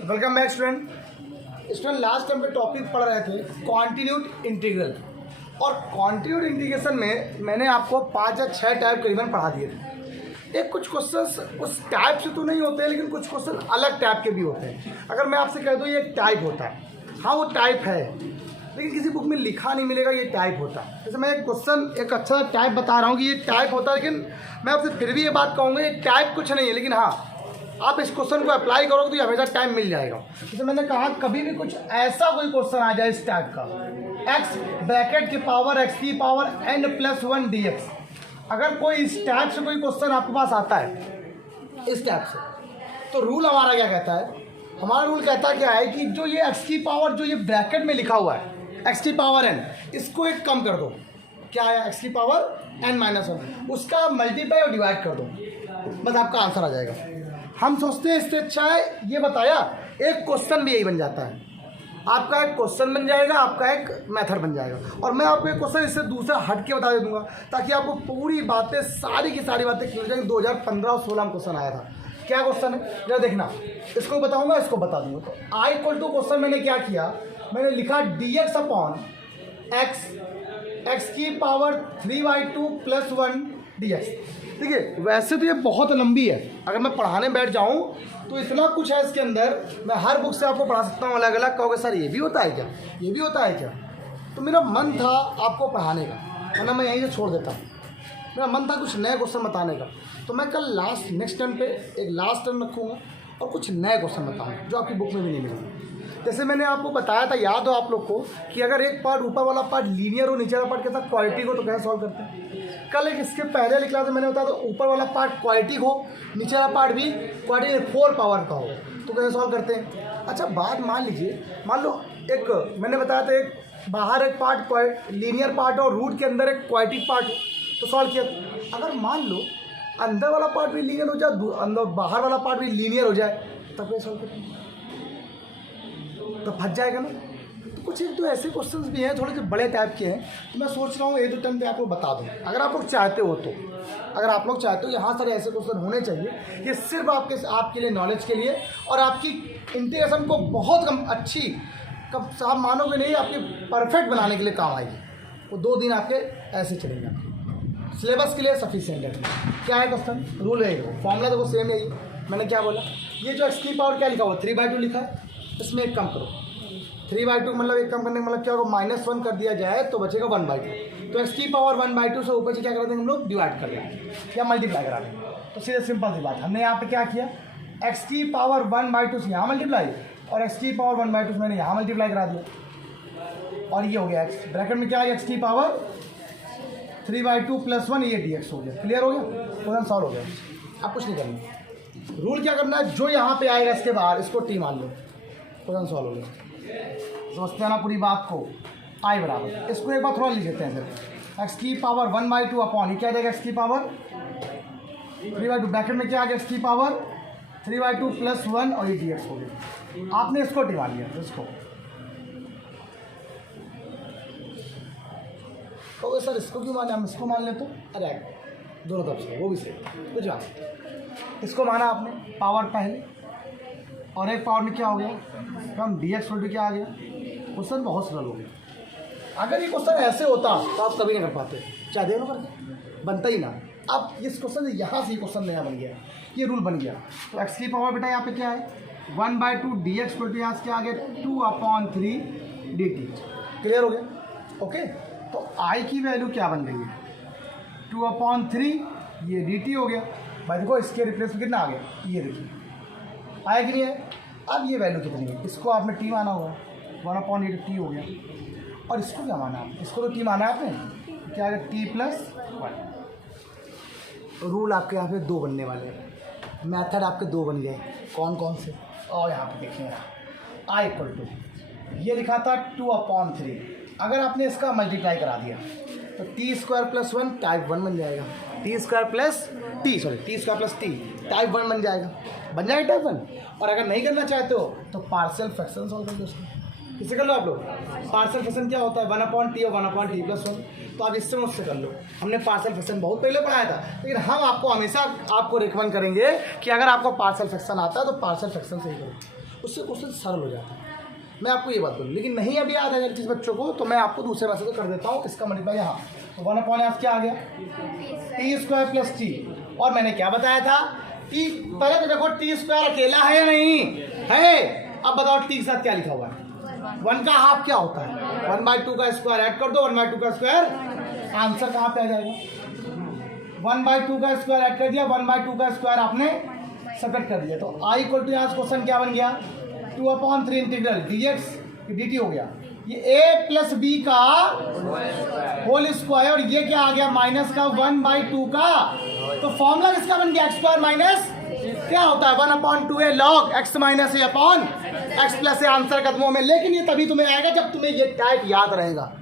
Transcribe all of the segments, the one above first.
Welcome back student last time पे topic पढ़ रहे थे कॉन्टिन्यूड इंटीग्रल। और कॉन्टिन्यूड इंटीग्रेशन में मैंने आपको 5 या 6 टाइप करीबन पढ़ा दिए थे। एक कुछ क्वेश्चंस उस टाइप से तो नहीं होते, लेकिन कुछ क्वेश्चन अलग टाइप के भी होते हैं। अगर मैं आपसे कह दूँ ये एक टाइप होता है, हाँ वो टाइप है, लेकिन किसी बुक में लिखा नहीं मिलेगा ये टाइप होता है। जैसे मैं एक क्वेश्चन एक अच्छा टाइप बता रहा हूँ कि ये टाइप होता है, लेकिन मैं आपसे फिर भी ये बात कहूँगा ये टाइप कुछ नहीं है, लेकिन हाँ आप इस क्वेश्चन को अप्लाई करोगे तो ये हमेशा टाइम मिल जाएगा। जैसे मैंने कहा कभी भी कुछ ऐसा कोई क्वेश्चन आ जाए इस टाइप का, x ब्रैकेट की पावर x की पावर n+1 dx, अगर कोई इस टाइप से कोई क्वेश्चन आपके पास आता है इस टाइप से, तो रूल हमारा क्या कहता है? हमारा रूल कहता क्या है कि जो ये x की पावर जो ये ब्रैकेट में लिखा हुआ है x की पावर n, इसको एक कम कर दो। क्या है? x की पावर n-1, उसका मल्टीप्लाई और डिवाइड कर दो, बस आपका आंसर आ जाएगा। हम सोचते हैं इससे अच्छा है ये बताया, एक क्वेश्चन भी यही बन जाता है। आपका एक क्वेश्चन बन जाएगा, आपका एक मेथड बन जाएगा। और मैं आपको एक क्वेश्चन इससे दूसरा हट के बता दे दूंगा, ताकि आपको पूरी बातें सारी की सारी बातें क्लियर हो जाएंगी। 2015 और 16 में क्वेश्चन आया था। क्या क्वेश्चन है जरा देखना, इसको बताऊंगा, इसको बता दूंगा। तो I = क्वेश्चन मैंने क्या किया, मैंने लिखा dx/x x की पावर 3/2 + 1 dx। देखिए वैसे तो ये बहुत लंबी है, अगर मैं पढ़ाने बैठ जाऊं तो इतना कुछ है इसके अंदर, मैं हर बुक से आपको पढ़ा सकता हूं अलग अलग। कहोगे सर ये भी होता है क्या, ये भी होता है क्या? तो मेरा मन था आपको पढ़ाने का, वरना मैं यहीं से छोड़ देता हूँ। मेरा मन था कुछ नए क्वेश्चन बताने का, तो मैं कल नेक्स्ट टर्न पे एक लास्ट टर्न रखूँगा और कुछ नए क्वेश्चन बताऊँगा जो आपकी बुक में भी नहीं मिलेंगे। जैसे मैंने आपको बताया था, याद हो आप लोग को, कि अगर एक पार्ट ऊपर वाला पार्ट लीनियर हो, नीचे वाला पार्ट के साथ क्वाड्रेटिक हो, तो कैसे सॉल्व करते हैं? कल एक इसके पहले लिखा था मैंने बताया था, ऊपर वाला पार्ट क्वाड्रेटिक हो, नीचे वाला पार्ट भी क्वाड्रेटिक 4 पावर का हो, तो कैसे सॉल्व करते हैं? अच्छा बात मान लीजिए, मान लो एक मैंने बताया था एक बाहर एक पार्ट लीनियर पार्ट हो और रूट के अंदर एक क्वाड्रेटिक पार्ट हो, तो सॉल्व किया। अगर मान लो अंदर वाला पार्ट भी लीनियर हो जाए, अंदर बाहर वाला पार्ट भी लीनियर हो जाए, तब कैसे सॉल्व करते हैं? तो फंस जाएगा ना। तो कुछ एक तो ऐसे क्वेश्चंस भी हैं थोड़े से बड़े टाइप के हैं, तो मैं सोच रहा हूँ 1-2 टर्न पे आपको बता दूँ, अगर आप लोग चाहते हो तो। अगर आप लोग चाहते हो यहाँ सारे ऐसे क्वेश्चन होने चाहिए, ये सिर्फ आपके लिए नॉलेज के लिए, और आपकी इंटीग्रेशन को बहुत अच्छी कब आप मानोगे नहीं, आपके परफेक्ट बनाने के लिए काम आएगी। वो 2 दिन आपके ऐसे चलेंगे, सिलेबस के लिए सफिशिएंट है। क्या है क्वेश्चन? रूल है, फॉर्मूला तो वो सेम है। मैंने क्या बोला, ये जो x की पावर क्या लिखा हुआ 3/2 लिखा है, इसमें एक कम करो। 3/2 मतलब एक कम करने का मतलब क्या होगा, -1 कर दिया जाए तो बचेगा 1/2। तो x की पावर 1/2 से ऊपर से क्या कर देंगे हम लोग, डिवाइड कर देंगे या मल्टीप्लाई करा देंगे। तो सीधे सिंपल सी बात, हमने यहाँ पे क्या किया, x की पावर 1/2 से यहाँ मल्टीप्लाई, और x की पावर 1/2 से मैंने यहाँ मल्टीप्लाई करा दिया, और ये हो गया x ब्रैकेट में क्या है, x की पावर 3/2 + 1, ये dx हो गया। क्लियर हो गया, क्वेश्चन सॉल्व हो गया। अब कुछ नहीं करना, रूल क्या करना है, जो यहाँ पे आएगा इसके बाहर इसको t मान लो, क्वेश्चन सॉल्व हो गया। समझते हैं ना पूरी बात को? I बराबर, इसको एक बार थोड़ा लिख देते हैं सर, x की पावर 1/2 अपॉन, ये क्या देगा, x की पावर 3/2 ब्रैकेट में क्या आ गया, x की पावर 3/2 + 1, और ये dx हो गया। आपने इसको t मान लिया, इसको तो सर इसको क्यों माने, हम इसको मान ले तो, अरे दोनों तरफ से वो भी सही, कुछ बात। इसको माना आपने पावर पहले, और एक पावर में क्या हो गया, तो हम dx उल्टी क्या आ गया। क्वेश्चन बहुत सरल हो गया। अगर ये क्वेश्चन ऐसे होता तो आप कभी नहीं कर पाते, चाहे देख लो करके, बनता ही ना। अब इस क्वेश्चन से यहाँ से ये क्वेश्चन नया बन गया, ये रूल बन गया। तो x की पावर बेटा यहाँ पे क्या है, 1/2 dx उल्टी यहाँ से क्या आ गया, 2/3 dt। क्लियर हो गया? ओके, तो I की वैल्यू क्या बन गई है, 2/3, ये dt हो गया। भाई देखो इसके रिप्लेस में कितना आ गया, ये देखिए आया कि नहीं है। अब ये वैल्यू कितनी है, इसको आपने t माना होगा, 1/8t हो गया। और इसको क्या माना आपने, इसको तो t माना है आपने, क्या आ गया, t+1। रूल आपके यहाँ पे 2 बनने वाले हैं, मेथड आपके 2 बन गए। कौन कौन से, और यहाँ पे देखिए I = ये लिखा था 2/3, अगर आपने इसका मल्टीप्लाई करा दिया तो t² + 1 टाइप 1 बन जाएगा, t² + t टाइप 1 बन जाएगा टाइप 1। और अगर नहीं करना चाहते हो तो पार्शियल फ्रैक्शन सॉल्व कर दो उसको, किससे कर लो आप लोग? पार्शियल फ्रैक्शन क्या होता है? 1/t और 1/t + 1। तो आप इससे मुझसे कर लो। हमने पार्शियल फ्रैक्शन बहुत पहले पढ़ाया था, लेकिन हम आपको हमेशा आपको रिकमेंड करेंगे कि अगर आपको पार्शियल फ्रैक्शन आता है तो पार्शियल फ्रैक्शन से ही करो, उससे क्वेश्चन सरल हो जाता है। मैं आपको ये बात बोलूँ, लेकिन नहीं अभी याद है किस बच्चों को, तो मैं आपको दूसरे वैसे तो कर देता हूँ। इसका मल्टीप्लाई यहाँ तो 1/f क्या आ गया? t² + t। और मैंने क्या बताया था? t पहले तो देखो t² अकेला है या नहीं है। अब बताओ t के साथ क्या लिखा हुआ है? 1 का हाफ क्या होता है? 1/2 का स्क्वायर ऐड कर दो, 1/2 का स्क्वायर। आंसर कहाँ पे आ जाएगा? 1/2 का स्क्वायर ऐड कर दिया, 1/2 का स्क्वायर आपने सबट्रैक्ट कर दिया। तो i = यहाँ क्वेश्चन क्या बन गया? 2/3 इंटीग्रल dx dt हो गया। ये a + b का होल स्क्वायर, और ये क्या आ गया? माइनस का 1/2 का। तो फॉर्मूला किसका बन गया? x² माइनस क्या होता है? 1/2a log x - a upon x + a। Answer कदमों में। लेकिन ये तभी तुम्हें आएगा जब तुम्हें ये टाइप याद रहेगा।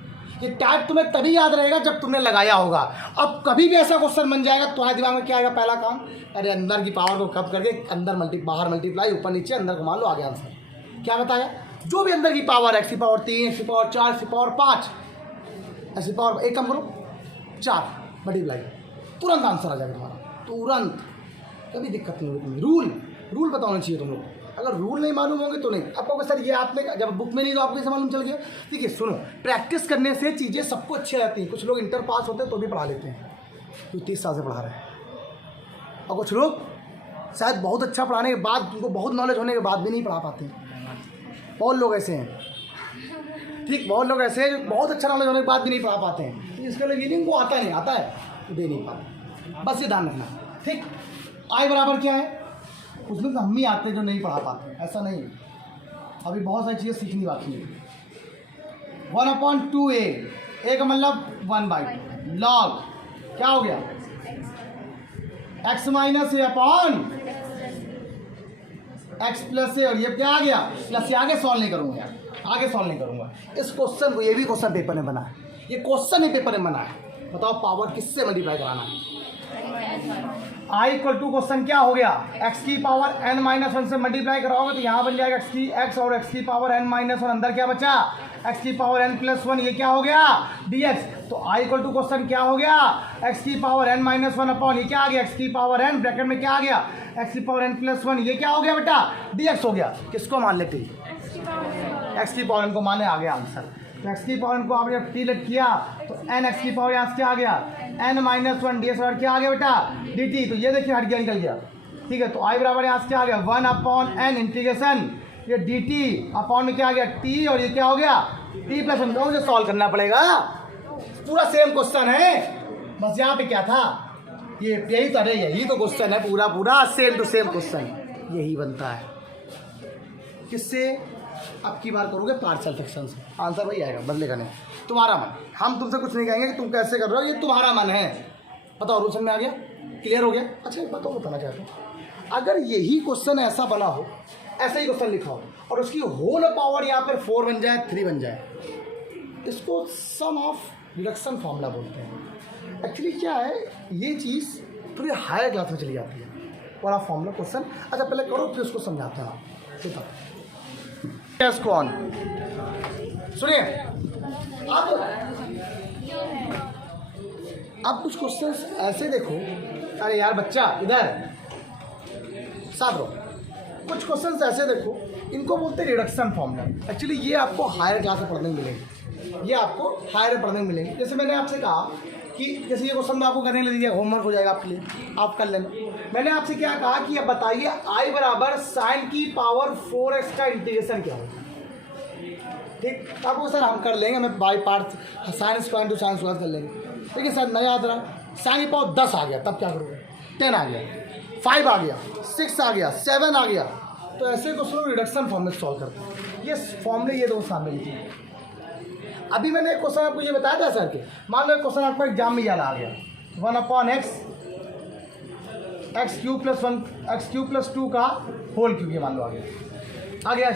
ये टाइप तुम्हें तभी याद रहेगा जब तुमने लगाया होगा। अब कभी भी ऐसा क्वेश्चन बन जाएगा तो तुम्हारे दिमाग में क्या आएगा? पहला काम, अरे अंदर की पावर को कब करके अंदर बाहर मल्टीप्लाई, ऊपर नीचे, अंदर को मान लो, आ गया आंसर। क्या बताया? जो भी अंदर की पावर, x की पावर 3, x की पावर 4, x की पावर 5, x की पावर एक कम करो 4 मल्टीप्लाई, तुरंत आंसर आ जाएगा तुम्हारा, तुरंत। कभी दिक्कत नहीं होगी तुम्हें। रूल पता होना चाहिए तुम लोग। अगर रूल नहीं मालूम होंगे तो नहीं। आपको सर ये आपने जब बुक में नहीं तो आपको कैसे मालूम चल गया? देखिए सुनो, प्रैक्टिस करने से चीज़ें सबको अच्छी आ जाती हैं। कुछ लोग इंटर पास होते हैं तो भी पढ़ा लेते हैं, क्योंकि 30 साल से पढ़ा रहे हैं। और कुछ लोग शायद बहुत अच्छा पढ़ाने के बाद, उनको बहुत नॉलेज होने के बाद भी नहीं पढ़ा पाते हैं। बहुत लोग ऐसे हैं, ठीक, बहुत लोग ऐसे हैं बहुत अच्छा नॉलेज होने के बाद भी नहीं पढ़ा पाते हैं। इसके लिए मीनिंग को आता नहीं, आता है तो दे नहीं पाते। बस ये ध्यान रखना, ठीक। I बराबर क्या है? उसमें तो हम ही आते हैं जो नहीं पढ़ा पाते, ऐसा नहीं। अभी बहुत सारी चीज़ें सीखनी बाकी है। 1/2a, a का मतलब 1/2 लॉग क्या हो गया? x - a upon x + a। और ये क्या आ गया? प्लस। ये आगे सॉल्व नहीं करूँगा यार, आगे सॉल्व नहीं करूँगा इस क्वेश्चन को। ये भी क्वेश्चन पेपर में बना है, ये क्वेश्चन ही पेपर में बना है। बताओ पावर किससे मल्टीप्लाई कराना है? I = क्वेश्चन क्या हो गया? x की पावर n-1 से मल्टीप्लाई कराओगे तो यहाँ बन जाएगा x और x की पावर n-1। अंदर क्या बचा? x की पावर n+1। ये क्या हो गया? dx। तो I = क्वेश्चन क्या हो गया? x की पावर n-1 अपॉन ये क्या आ गया? x की पावर n ब्रैकेट में क्या आ गया? x की पावर n+1। ये क्या हो गया बेटा? dx हो गया। किसको मान लेते? x की पावर n को माने, आ गया आंसर। तो x की पावर n को आपने जब t लेट किया तो n x की पावर यहाँ से क्या आ गया? n-1 ds और क्या आ गया बेटा? dt। तो ये देखिए हट गया, निकल गया, ठीक है। तो I बराबर यहाँ से क्या आ गया? 1/n इंटीग्रेशन ये dt अपॉन में क्या आ गया? t। और ये क्या हो गया? t + 1। मुझे सॉल्व करना पड़ेगा, पूरा सेम क्वेश्चन है। बस यहाँ पे क्या था? ये यही तो, अरे यही तो क्वेश्चन है, पूरा सेम टू सेम क्वेश्चन यही बनता है। किससे? अब की बार करोगे पार्शियल फ्रैक्शन से, आंसर वही आएगा, बदलेगा नहीं। तुम्हारा मन, हम तुमसे कुछ नहीं कहेंगे कि तुम कैसे कर रहे हो, ये तुम्हारा मन है। बताओ, रूल समझ में आ गया? क्लियर हो गया? अच्छा एक बात और बताना चाहता हूँ, अगर यही क्वेश्चन ऐसा बना हो, ऐसा ही क्वेश्चन लिखा हो और उसकी होल पावर यहाँ पर 4 बन जाए, 3 बन जाए, इसको सम ऑफ रिडक्शन फॉर्मूला बोलते हैं। एक्चुअली क्या है, ये चीज़ थोड़ी हायर क्लास में चली जाती है और आप फॉर्मूला क्वेश्चन अच्छा पहले करो फिर उसको समझाते हैं आप। ठीक है, इसको ऑन सुनिए। अब कुछ क्वेश्चंस ऐसे देखो, अरे यार बच्चा इधर साथ रहो। कुछ क्वेश्चंस ऐसे देखो, इनको बोलते हैं रिडक्शन फॉर्मूला। एक्चुअली ये आपको हायर क्लास में पढ़ने में मिलेंगे, ये आपको हायर पढ़ने में मिलेंगे। जैसे मैंने आपसे कहा कि जैसे ये क्वेश्चन आपको करने के लिए होमवर्क हो जाएगा आपके लिए, आप कर लेना। मैंने आपसे क्या कहा कि अब बताइए I बराबर साइन की पावर 4x का इंटीग्रेशन क्या होगा। ठीक, आपको सर हम कर लेंगे, मैं by part sine square to sine square कर लेंगे, लेकिन सर नहीं याद रहा। साइन की पावर 10 आ गया, तब क्या करोगे? 10 आ गया, 5 आ गया, 6 आ गया, 7 आ गया। तो ऐसे क्वेश्चन रिडक्शन फॉर्म में सॉल्व करते हैं। ये फॉर्मूले ये दो सामने लिखिए। अभी मैंने एक क्वेश्चन आपको ये बताया था सर के, मान लो एक क्वेश्चन आपको एग्जाम में याद आ गया, 1/x x³ + 2 का होल क्यूब, ये मान लो आ गया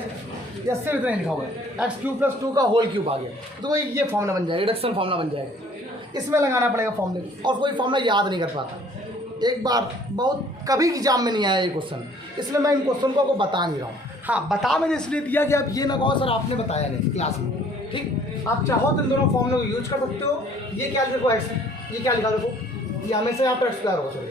इससे इतना लिखा हुआ है, x³ + 2 का होल क्यूब आ गया। तो ये फॉर्मूला बन जाएगा, रिडक्शन फॉर्मूला बन जाएगा। इसमें लगाना पड़ेगा फॉर्मूले, और कोई फॉर्मूला याद नहीं कर पाता। एक बार बहुत कभी एग्जाम में नहीं आया ये क्वेश्चन, इसलिए मैं इन क्वेश्चन को आपको बता नहीं रहा हूँ। हाँ, बता मैंने इसलिए दिया कि आप ये ना कहो सर आपने बताया नहीं क्लास में। ठीक, आप चाहो तो इन दोनों फॉर्मूले को यूज कर सकते हो। ये क्या देखो एक्स, ये क्या लिखा देखो, ये हमेशा यहाँ पर एक्स स्क्वायर होगा सर,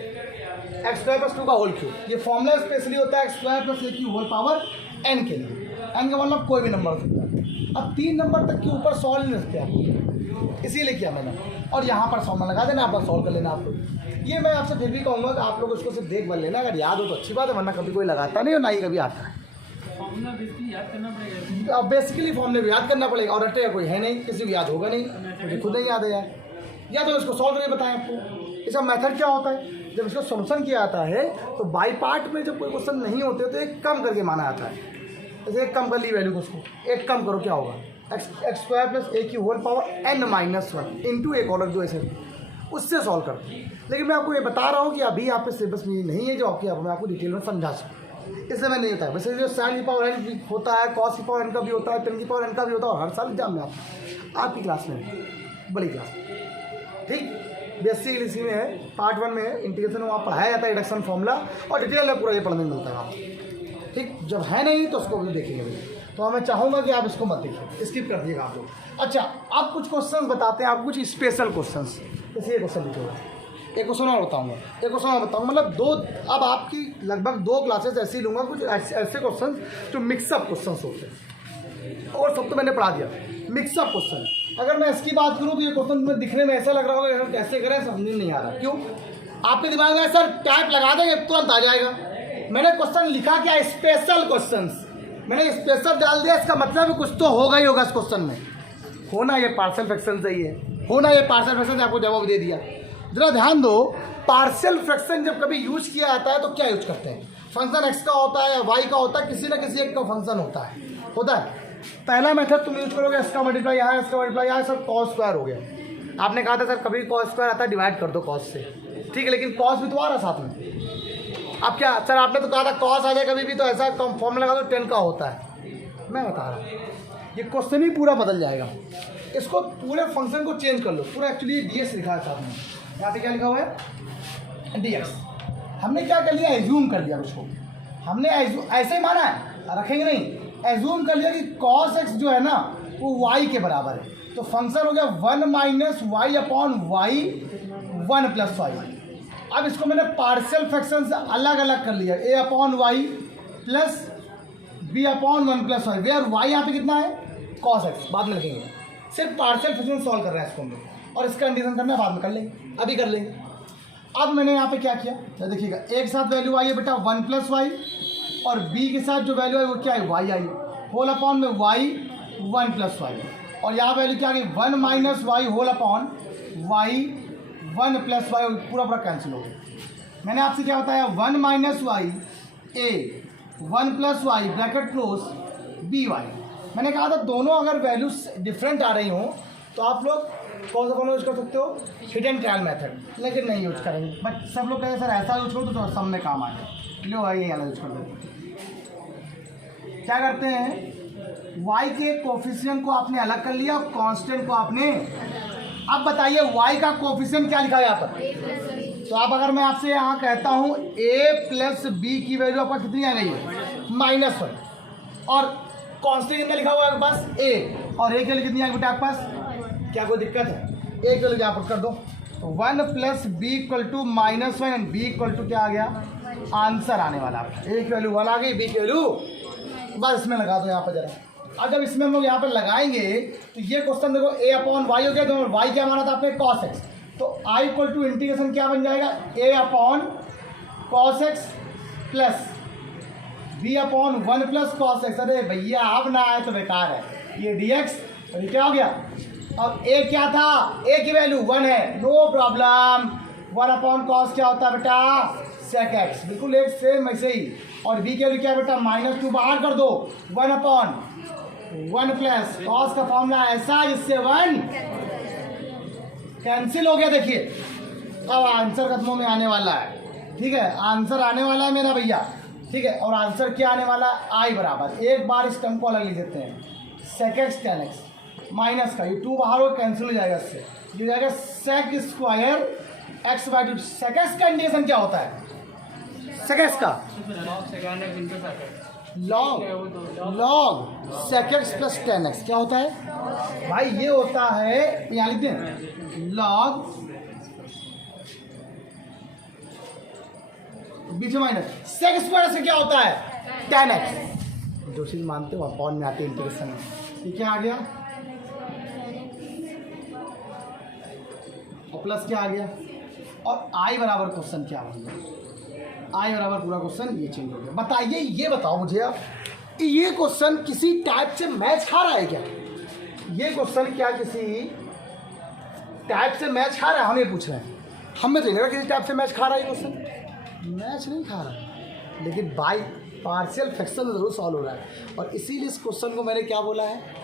एक्स स्क्वायर प्लस 2 का होल क्यूब। ये फॉर्मूला स्पेशली होता है एक्स स्क्वायर प्लस ए की होल पावर एन के लिए। एन का मतलब कोई भी नंबर हो सकता है। अब 3 नंबर तक के ऊपर सॉल्व नहीं रखते आप, इसीलिए किया मैंने। और यहाँ पर फॉर्मूला लगा देना, आप सॉल्व कर लेना। आप लोग ये मैं आपसे फिर भी कहूँगा कि आप लोग उसको सिर्फ देख बन लेना, अगर याद हो तो अच्छी बात है, वरना कभी कोई लगाता नहीं और ना ही कभी आता है। अब बेसिकली फॉर्मूले भी याद करना पड़ेगा, और रटे कोई है नहीं, किसी को याद होगा नहीं, मुझे खुद नहीं याद है यार। या तो इसको सॉल्व करके बताएं आपको। इसका मेथड क्या होता है, जब इसको सोल्यूशन किया जाता है तो बाई पार्ट में जब कोई क्वेश्चन नहीं होते तो एक कम करके माना जाता है। जैसे एक कम कर ली वैल्यू को, उसको एक कम करो, क्या होगा, एक्स स्क्वायर प्लस ए की whole power n minus 1 into एक और जो ऐसे उससे सॉल्व कर। लेकिन मैं आपको ये बता रहा हूँ कि अभी आप पे सिलेबस में नहीं है जो आपकी, आप मैं आपको डिटेल में समझा सकूँ, इसलिए मैं नहीं बताया। वैसे जो साइन की पावर एन होता है, कॉस की पावर एन का भी होता है, टेन की पावर एन का भी होता है, और हर साल एग्जाम में आपकी क्लास में, बड़ी क्लास में। ठीक, बेसिक इसी में है, पार्ट 1 में है इंटीग्रेशन, वहाँ पढ़ाया जाता है रिडक्शन फॉर्मूला, और डिटेल में पूरा ये पढ़ने मिलता है आपको। ठीक, जब है नहीं तो उसको भी देखेंगे भाई। तो मैं चाहूँगा कि आप इसको मत देखिए, स्किप कर दिएगा आप लोग। अच्छा, आप कुछ क्वेश्चन बताते हैं, आप कुछ स्पेशल क्वेश्चन, जैसे ये क्वेश्चन लिखोगे, एक क्वेश्चन और बताऊँगा, एक क्वेश्चन और बताऊँगा, मतलब 2, अब आपकी लगभग 2 क्लासेस ऐसे ही लूँगा, कुछ ऐसे क्वेश्चन जो मिक्सअप क्वेश्चन होते हैं, और सब तो मैंने पढ़ा दिया मिक्सअप क्वेश्चन। अगर मैं इसकी बात करूँ तो ये क्वेश्चन में दिखने में ऐसा लग रहा होगा कि कैसे करें, समझ नहीं आ रहा। क्यों? आपके दिमाग में सर टाइप लगा देंगे तुरंत आ जाएगा। मैंने क्वेश्चन लिखा क्या, स्पेशल क्वेश्चंस, मैंने स्पेशल डाल दिया, इसका मतलब कुछ तो होगा ही होगा इस क्वेश्चन में। होना ये पार्शियल फ्रैक्शन सही है, होना ये पार्शियल फ्रैक्शन से आपको जवाब दे दिया। जरा ध्यान दो, पार्शियल फ्रैक्शन जब कभी यूज किया जाता है तो क्या यूज करते हैं, फंक्शन एक्स का होता है या वाई का होता है, किसी ना किसी एक का फंक्शन होता है। पहला मेथड तुम यूज करोगे, इसका मल्टीप्लाई यहाँ, इसका मल्टीप्लाई यहाँ, सर कॉस स्क्वायर हो गया। आपने कहा था सर कभी कॉस स्क्वायर आता है डिवाइड कर दो कॉस से, ठीक है, लेकिन कॉस भी तो आ रहा साथ में। अब क्या सर आपने तो कहा था कॉस आ जाए कभी भी, तो ऐसा फॉर्मूला लगा दो 10 का होता है। मैं बता रहा हूँ ये क्वेश्चन ही पूरा बदल जाएगा। इसको पूरे फंक्शन को चेंज कर लो, पूरा एक्चुअली dx लिखा है साथ में, यहाँ पे क्या लिखा हुआ है dx। हमने क्या कर लिया, एज्यूम कर लिया उसको, हमने ऐसे ही माना है, रखेंगे नहीं, एज्यूम कर लिया कि cos x जो है ना वो y के बराबर है। तो फंक्शन हो गया 1 minus y upon y 1 plus y. अब इसको मैंने पार्शियल फ्रैक्शन से अलग अलग कर लिया, a upon y plus b upon 1 plus y, where y यहाँ पे कितना है cos x, बाद में लिखेंगे। सिर्फ पार्शियल फ्रैक्शन सॉल्व कर रहे हैं इसको हम लोग, और इसका कंडीशन करना है बाद में कर लेंगे, अभी कर लेंगे। अब मैंने यहाँ पे क्या किया, तो देखिएगा एक साथ वैल्यू आई है बेटा 1 प्लस वाई, और b के साथ जो वैल्यू है वो क्या है y आई, होल अपॉन में y 1 प्लस वाई, और यहाँ वैल्यू क्या आ गई 1 minus y whole upon y 1 plus y, पूरा पूरा कैंसिल हो गया। मैंने आपसे क्या बताया 1 minus y a 1 plus y bracket close B y. मैंने कहा था दोनों अगर वैल्यूज डिफरेंट आ रही हों तो आप लोग कौन सा फॉर्मूला यूज कर सकते हो, हिडन ट्रायल मेथड, लेकिन नहीं यूज करेंगे। बट सब लोग कहें सर ऐसा यूज करो तो सब में काम आ जाए, लो भाई ये वाला यूज कर देते। क्या करते हैं, y के कोफिशिएंट को आपने अलग कर लिया और कांस्टेंट को आपने, अब बताइए y का कोफिशिएंट क्या लिखा है यहाँ पर। तो आप अगर मैं आपसे यहाँ कहता हूँ a प्लस बी की वैल्यू आपका कितनी आ गई है -1, और कांस्टेंट कितना लिखा हुआ है आपके पास a, और a के लिए कितनी आ गई बेटा आपके पास, क्या कोई दिक्कत है, a के लिए यहाँ पर कर दो 1 plus B equal to -1 and B equal to क्या आ गया, आंसर आने वाला आपका, a की वैल्यू 1 आ गई, b की वैल्यू, बस इसमें लगा दो यहाँ पर जरा। अब जब इसमें हम लोग यहाँ पर लगाएंगे तो ये क्वेश्चन देखो a अपॉन वाई हो गया, तो y क्या माना था आपने cos x, तो i इक्वल टू इंटीग्रेशन क्या बन जाएगा a upon cos x plus b upon 1 plus cos x। अरे भैया अब ना आए तो बेकार है, ये dx, और ये क्या हो गया, अब a क्या था, a की वैल्यू 1 है, नो प्रॉब्लम, 1 अपॉन कॉस क्या होता है बेटा sec x, बिल्कुल एक सेम ऐसे ही, और b की वैल्यू क्या बेटा -2 बाहर कर दो, 1 अपॉन 1 प्लस कॉस का फॉर्मूला ऐसा जिससे 1 कैंसिल हो गया। देखिए अब आंसर खत्मों में आने वाला है, ठीक है, आंसर आने वाला है मेरा भैया, ठीक है, और आंसर क्या आने वाला है, आई बराबर, एक बार इस टर्म को अलग लिख देते हैं, sec x tan x minus का, ये 2 बाहर हो कैंसिल हो जाएगा, इससे ये जाएगा sec square x by 2। sec x का इंटीग्रेशन क्या होता है, सेकेंड्स का लॉग सेकेंड्स प्लस 10x क्या होता है भाई? ये होता है, यहाँ लिख दें लॉग बीच में माइनस सेक स्क्वायर से क्या होता है 10x। जो चीज मानते हो अपॉन में आते इंटीग्रेशन में। ये क्या आ गया और प्लस क्या आ गया, और आई बराबर क्वेश्चन क्या बन गया, आई बराबर पूरा क्वेश्चन ये चेंज हो गया। बताइए, ये बताओ मुझे आप, ये क्वेश्चन किसी टाइप से मैच खा रहा है क्या? ये क्वेश्चन क्या किसी टाइप से मैच खा रहा है? हम ये पूछ रहे हैं, हमें तो नहीं लगा किसी टाइप से मैच खा रहा है। ये क्वेश्चन मैच नहीं खा रहा, लेकिन बाई पार्शियल फ्रैक्शन जरूर सॉल्व हो रहा है। और इसीलिए इस क्वेश्चन को मैंने क्या बोला है,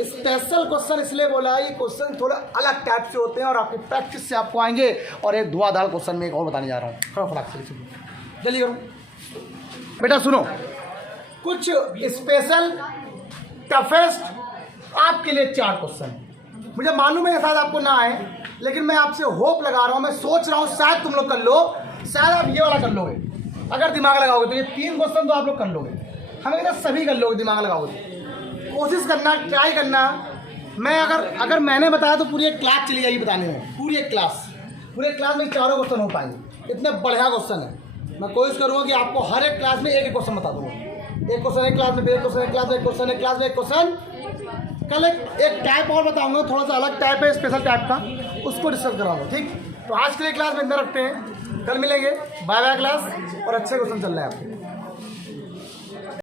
स्पेशल क्वेश्चन इसलिए बोला है। ये क्वेश्चन थोड़ा अलग टाइप से होते हैं और आपकी प्रैक्टिस से आपको आएंगे। और एक धुआंधार क्वेश्चन में एक और बताने जा रहा हूँ, फटाफट से जल्दी करो बेटा। सुनो, कुछ स्पेशल टफेस्ट आपके लिए 4 क्वेश्चन। मुझे मालूम है शायद आपको ना आए, लेकिन मैं आपसे होप लगा रहा हूँ, मैं सोच रहा हूँ शायद तुम लोग कर लो, शायद आप ये वाला कर लोगे अगर दिमाग लगाओगे तो। ये 3 क्वेश्चन तो आप लोग कर लोगे, हमें कहते सभी कर लोगे दिमाग लगाओगे। कोशिश करना, ट्राई करना। मैं अगर मैंने बताया तो पूरी एक क्लास चली जाएगी बताने में, पूरी एक क्लास में 4 क्वेश्चन हो पाएंगे। इतने बढ़िया क्वेश्चन है। मैं कोशिश करूँगा कि आपको हर एक क्लास में एक क्वेश्चन बता दूँगा। एक क्वेश्चन एक क्लास में, एक क्वेश्चन एक क्लास में, एक क्वेश्चन एक क्लास में, एक क्वेश्चन। कल एक टाइप और बताऊँगा, थोड़ा सा अलग टाइप है, स्पेशल टाइप का, उसको डिस्कस कराऊंगा। ठीक, तो आज के लिए क्लास में अंदर रखते हैं, कल मिलेंगे। बाय बाय क्लास, और अच्छे क्वेश्चन चल रहे हैं आपके।